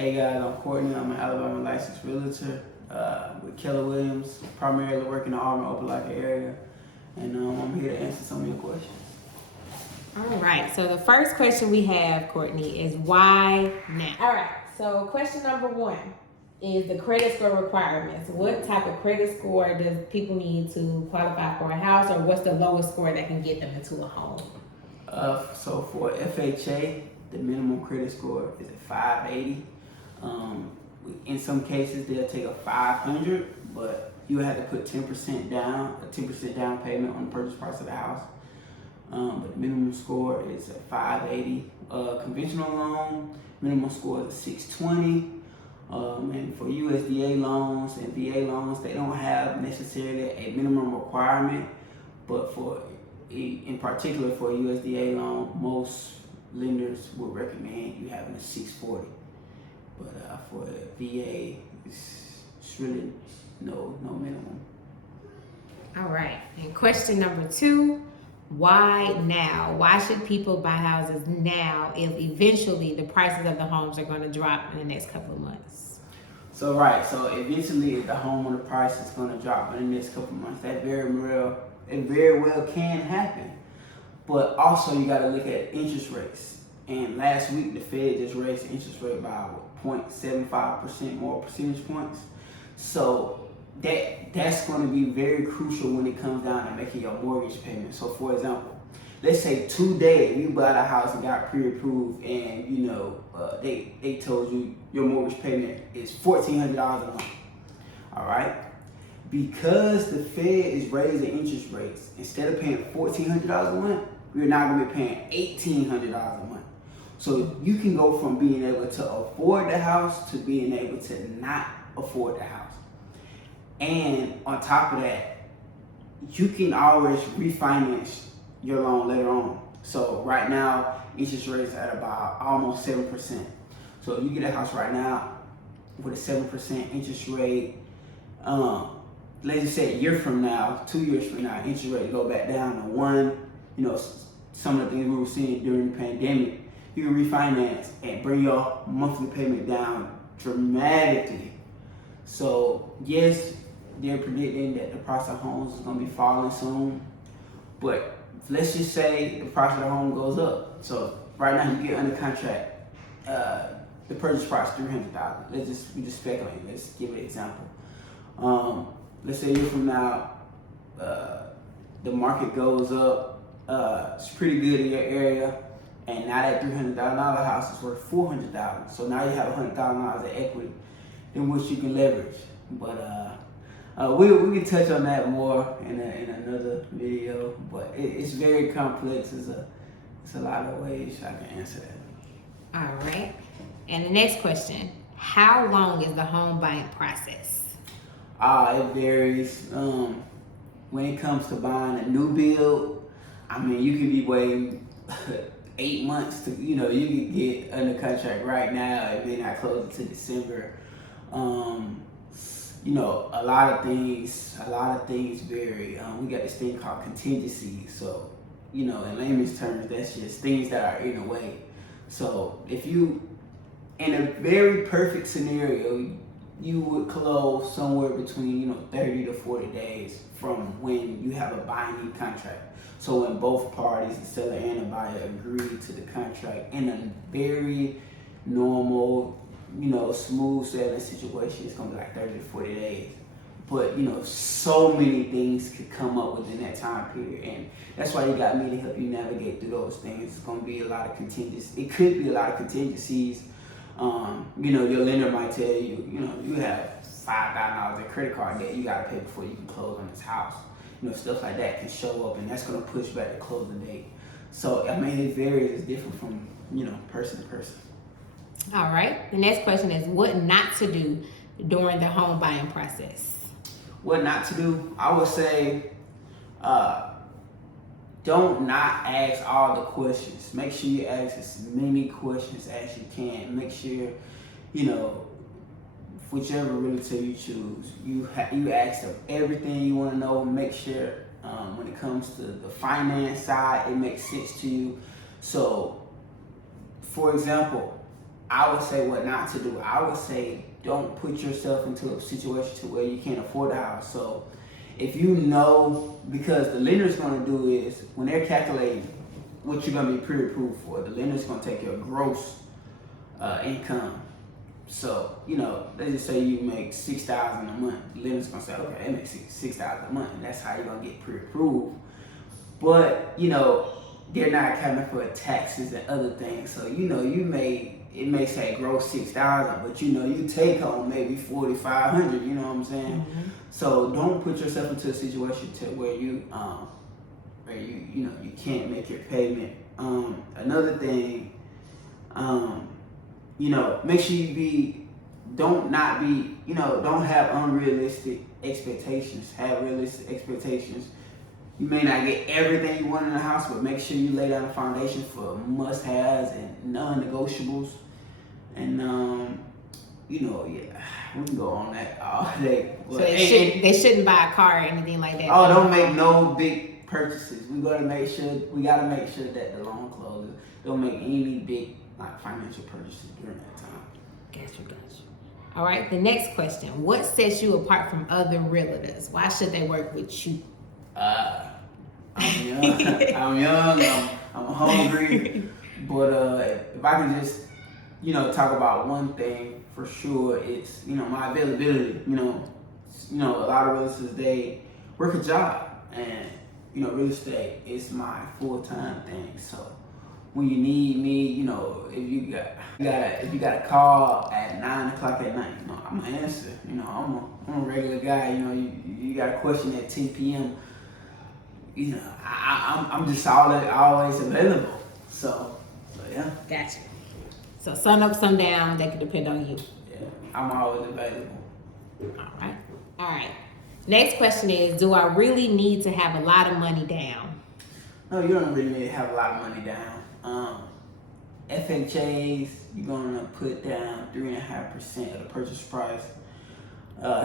Hey guys, I'm Courtney. I'm an Alabama licensed realtor with Keller Williams, primarily working in the Auburn, Opelika area, and I'm here to answer some of your questions. All right, so the first question we have, Courtney, is why now? All right, so question number one is the credit score requirements. What type of credit score does people need to qualify for a house, or what's the lowest score that can get them into a home? So for FHA, the minimum credit score is at 580. In some cases, they'll take a 500, but you have to put 10% down, a 10% down payment on the purchase price of the house. But the minimum score is at 580. Conventional loan, minimum score is at 620. And for USDA loans and VA loans, they don't have necessarily a minimum requirement, but in particular for a USDA loan, most lenders would recommend you having a 640. But for a VA, it's really no minimum. All right, and question number two, why now? Why should people buy houses now if eventually the prices of the homes are going to drop in the next couple of months? So eventually if the homeowner price is going to drop in the next couple of months, that very well can happen. But also you got to look at interest rates. And last week the Fed just raised the interest rate by 0.75% more percentage points. So that's going to be very crucial when it comes down to making your mortgage payment. So for example, let's say today you bought a house and got pre-approved, and they told you your mortgage payment is $1,400 a month. All right, because the Fed is raising interest rates, instead of paying $1,400 a month, you're now going to be paying $1,800 a month. So you can go from being able to afford the house to being able to not afford the house. And on top of that, you can always refinance your loan later on. So right now, interest rates at about almost 7%. So if you get a house right now with a 7% interest rate, let's just say a year from now, 2 years from now, interest rate go back down to 1. Some of the things we were seeing during the pandemic, you can refinance and bring your monthly payment down dramatically. So yes, they're predicting that the price of homes is going to be falling soon, but let's just say the price of the home goes up. So right now you get under contract, the purchase price $300,000. We just speculate. Let's give an example. Let's say a year from now, the market goes up. It's pretty good in your area, and now that $300,000 house is worth $400,000. So now you have $100,000 of equity in which you can leverage. But we can touch on that more in another video. But it's very complex. It's a lot of ways I can answer that. All right. And the next question, how long is the home buying process? It varies. When it comes to buying a new build, you could be waiting 8 months to, you could get under contract right now and then not close it to December. A lot of things vary. We got this thing called contingency. So, in layman's terms, that's just things that are in the way. So if you, in a very perfect scenario, you would close somewhere between 30 to 40 days from when you have a binding contract. So when both parties, the seller and the buyer, agree to the contract in a very normal, smooth selling situation, it's gonna be like 30 to 40 days. But so many things could come up within that time period, and that's why you got me to help you navigate through those things. It's gonna be a lot of contingencies. It could be a lot of contingencies. Your lender might tell you, you have $5,000 in credit card debt you gotta pay before you can close on this house. Stuff like that can show up, and that's gonna push back the closing date. So it varies. It's different from person to person. All right. The next question is what not to do during the home buying process. What not to do? I would say, don't not ask all the questions. Make sure you ask as many questions as you can. Make sure, whichever realtor you choose, you ask them everything you want to know. Make sure when it comes to the finance side, it makes sense to you. So, for example, I would say what not to do. I would say don't put yourself into a situation to where you can't afford the house. So if you know, because the lender's gonna do is when they're calculating what you're gonna be pre-approved for, the lender's gonna take your gross income. So, you know, let's just say you make $6,000 a month. The lender's gonna say, okay, they make $6,000 a month, and that's how you're gonna get pre-approved. But, you know, they're not accounting for taxes and other things. So, you know, it may say gross 6,000, but you know, you take home maybe 4,500, you know what I'm saying? Mm-hmm. So don't put yourself into a situation to where you know, you can't make your payment. Another thing, you know, make sure don't have unrealistic expectations. Have realistic expectations. You may not get everything you want in the house, but make sure you lay down a foundation for must-haves and non-negotiables. And you know, yeah, we can go on that all day. So they shouldn't buy a car or anything like that. Oh, don't make no big purchases. We gotta make sure that the loan closes. Don't make any big financial purchases during that time. Gotcha. All right, the next question. What sets you apart from other realtors? Why should they work with you? I'm young. I'm hungry. But if I can just, you know, talk about one thing for sure, it's, you know, my availability. You know, a lot of realtors, they work a job, and you know, real estate is my full-time thing. So when you need me, you know, if you got a call at 9 o'clock at night, you know, I'm gonna answer. You know, I'm a regular guy. You know, you got a question at 10 p.m. You know, I'm just always available. So yeah. Gotcha. So sun up, sun down, they can depend on you. Yeah, I'm always available. All right. Next question is, do I really need to have a lot of money down? No, you don't really need to have a lot of money down. FHAs, you're gonna put down 3.5% of the purchase price.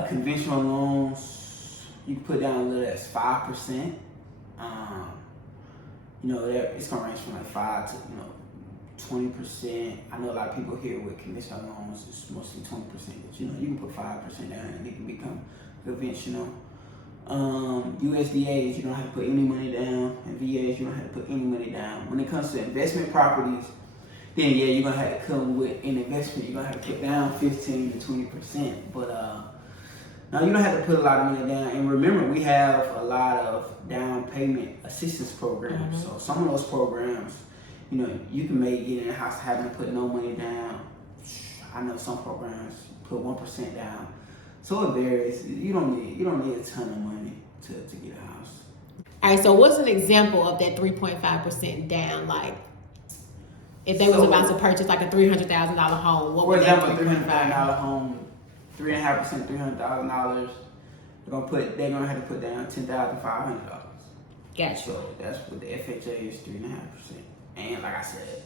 Conventional loans, you can put down a little as 5%. You know, it's gonna range from like 5 to 20%. I know a lot of people here with conventional loans, it's mostly 20%, but you know, you can put 5% down and it can become conventional. USDAs, you don't have to put any money down, and VAs, you don't have to put any money down. When it comes to investment properties, then yeah, you're gonna have to come with an investment. You're gonna have to put down 15 to 20%. But now you don't have to put a lot of money down. And remember, we have a lot of down payment assistance programs. Mm-hmm. So some of those programs, you know, you can make it in the house having to put no money down. I know some programs put 1% down. So it varies. You don't need a ton of money to get a house. All right. So what's an example of that 3.5% down? Like, if they was about to purchase like a $300,000 home, what would that? For example, a $300,000 home, 3.5%, $300,000. They're gonna have to put down $10,500. Gotcha. So that's what the FHA is, 3.5%. And like I said,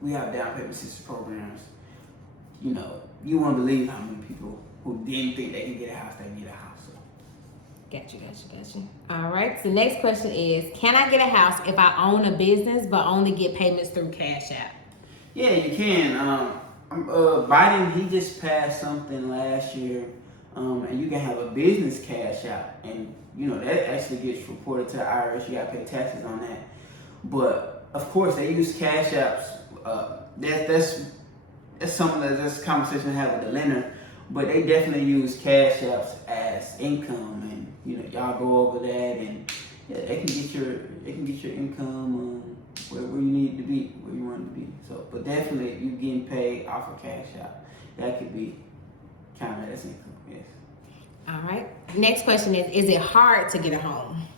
we have down payment assistance programs. You know, you won't believe how many people who didn't think they could get a house, they can get a house. So. Gotcha. All right. So the next question is, can I get a house if I own a business but only get payments through Cash App? Yeah, you can. Biden, he just passed something last year, and you can have a business Cash App, and you know that actually gets reported to the IRS. You got to pay taxes on that. But of course, they use Cash Apps. That's something that's a conversation to have with the lender. But they definitely use Cash Apps as income, and you know y'all go over that, and yeah, they can get your income where you need to be, where you want to be. So, but definitely you getting paid off of Cash App. That could be counted as income. Yes. All right. Next question is it hard to get a home?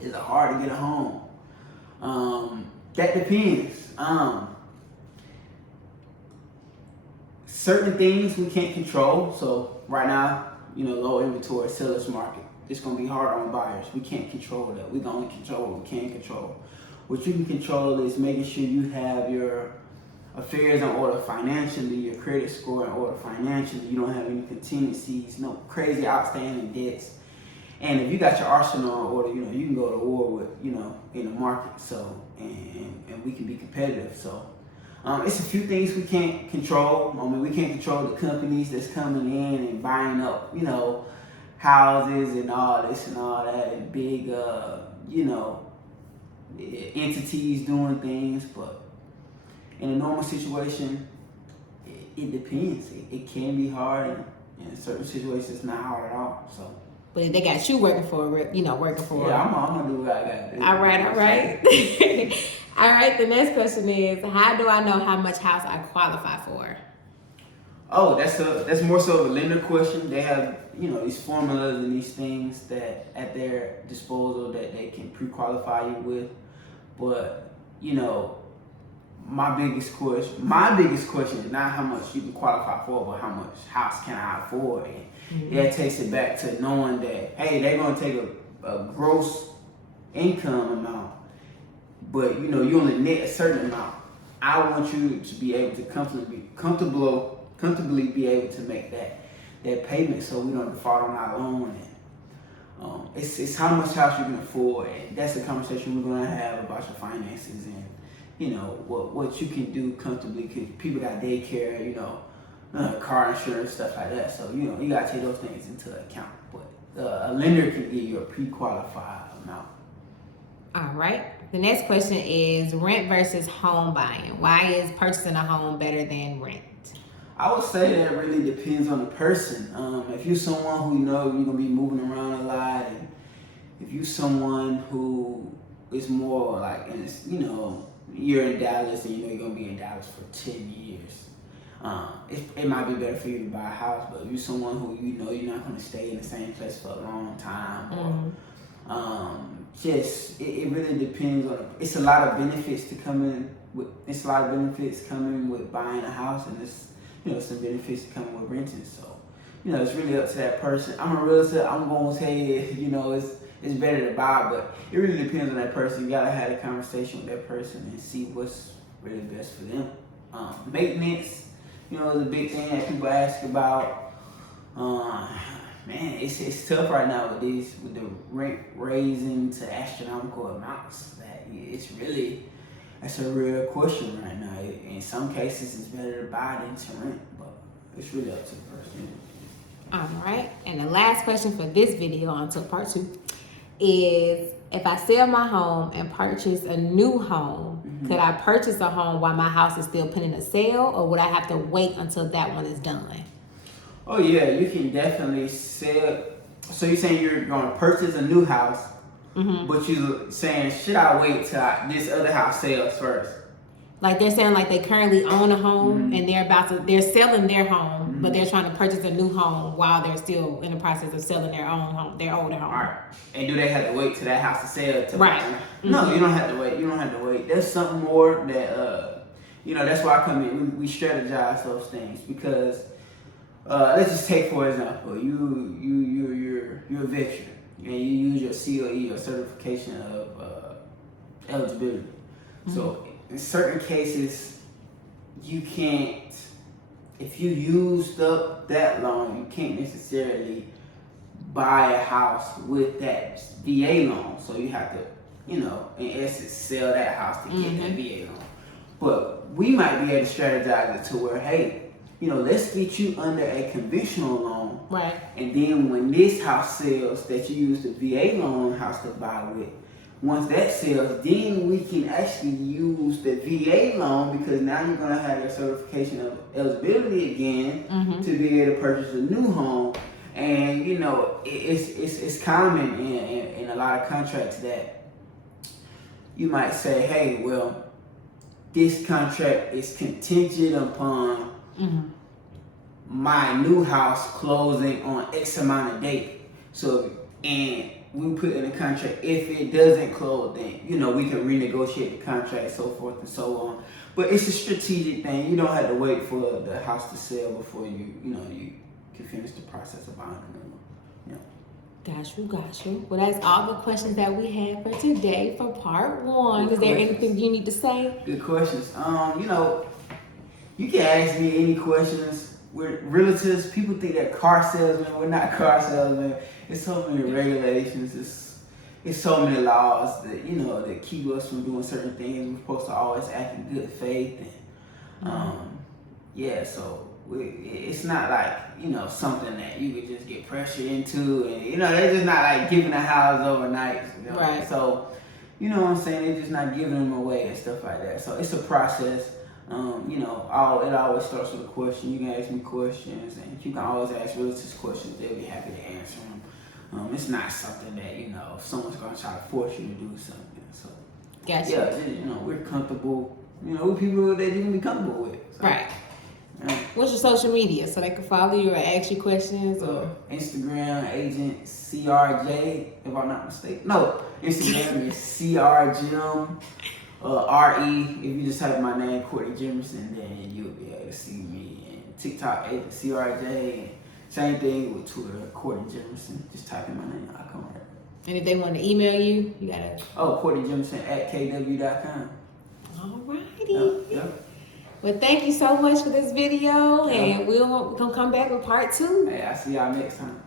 Is it hard to get a home? That depends. Certain things we can't control. So right now, you know, low inventory, seller's market. It's gonna be hard on buyers. We can't control that. We can only control what we can control. What you can control is making sure you have your affairs in order financially, your credit score in order financially. You don't have any contingencies, no crazy outstanding debts. And if you got your arsenal in order, you know, you can go to war with, you know, in the market. So, and we can be competitive. So, It's a few things we can't control. I mean, we can't control the companies that's coming in and buying up, houses and all this and all that, and big, entities doing things. But in a normal situation, it depends. It can be hard, and in certain situations, it's not hard at all. So. But they got you working for, working for. Yeah, I'm gonna do what I gotta do. All right. All right. The next question is, how do I know how much house I qualify for? Oh, that's more so of a lender question. They have these formulas and these things that at their disposal that they can pre-qualify you with. But my biggest question is not how much you can qualify for, but how much house can I afford. And that takes it back to knowing that, hey, they're gonna take a gross income amount, but you only net a certain amount. I want you to be able to comfortably be able to make that payment, so we don't default on our loan. And it's how much house you can afford, and that's the conversation we're gonna have about your finances and what you can do comfortably. Because people got daycare, car insurance, stuff like that. So you gotta take those things into account. But a lender can give you a pre-qualified amount. All right. The next question is rent versus home buying. Why is purchasing a home better than rent? I would say that it really depends on the person. If you're someone who you're gonna be moving around a lot, and if you're someone who is more like, you're in Dallas and you're gonna be in Dallas for 10 years, it might be better for you to buy a house. But if you're someone who you're not gonna stay in the same place for a long time, or it really depends on. It's a lot of benefits coming with buying a house, and it's some benefits coming with renting. So it's really up to that person. I'm a realtor. I'm gonna say it's better to buy, but it really depends on that person. You gotta have a conversation with that person and see what's really best for them. Maintenance, is a big thing that people ask about. Man, it's tough right now with the rent raising to astronomical amounts. That's a real question right now. In some cases, it's better to buy than to rent, but it's really up to the person. All right. And the last question for this video, on to part 2, is if I sell my home and purchase a new home, could I purchase a home while my house is still pending a sale, or would I have to wait until that one is done? Oh yeah, you can definitely sell. So you're saying you're going to purchase a new house, but you're saying, should I wait till this other house sells first? Like they're saying, like they currently own a home and they're selling their home, but they're trying to purchase a new home while they're still in the process of selling their own home, their older home. All right. And do they have to wait till that house to sell? Right. No, you don't have to wait. You don't have to wait. There's something more that that's why I come in. We strategize those things because let's just take for example, you're a veteran and you use your COE or certification of eligibility. So in certain cases, you can't, if you used up that loan, you can't necessarily buy a house with that VA loan. So you have to, in essence, sell that house to get that VA loan. But we might be able to strategize it to where, hey, let's get you under a conventional loan. Right. And then when this house sells that you use the VA loan house to buy with, once that sells, then we can actually use the VA loan because now you're going to have your certification of eligibility again to be able to purchase a new home. And, it's common in a lot of contracts that you might say, hey, well, this contract is contingent upon my new house closing on X amount of date. So, and we put in a contract, if it doesn't close, then, we can renegotiate the contract, so forth and so on. But it's a strategic thing. You don't have to wait for the house to sell before you can finish the process of buying a new one. Got you. Well, that's all the questions that we had for today for part 1. Is there anything you need to say? Good questions. You can ask me any questions. We're realtors. People think that car salesmen. We're not car salesmen. There's so many regulations. It's so many laws that that keep us from doing certain things. We're supposed to always act in good faith. Yeah, so it's not like, something that you could just get pressured into, and they're just not like giving a house overnight. Right. So, you know what I'm saying? They're just not giving them away and stuff like that. So it's a process. It always starts with a question. You can ask me questions, and you can always ask realtors questions. They'll be happy to answer them. It's not something that someone's gonna try to force you to do something. So Gotcha. yeah, we're comfortable. We're people that you can be comfortable with. So, right. What's your social media so they can follow you or ask you questions? Or Instagram agent CRJ, if I'm not mistaken. No, Instagram is CRJim, RE. If you just type my name, Courtney Jimmerson, then you'll be able to see me. And TikTok agent CRJ. Same thing with Twitter, Courtney Jimmerson. Just type in my name, I'll come right. And if they want to email you, you gotta. Courtney Jimmerson at KW.com. Alrighty. Yep. Well, thank you so much for this video, and we're gonna come back with part 2. Hey, I'll see y'all next time.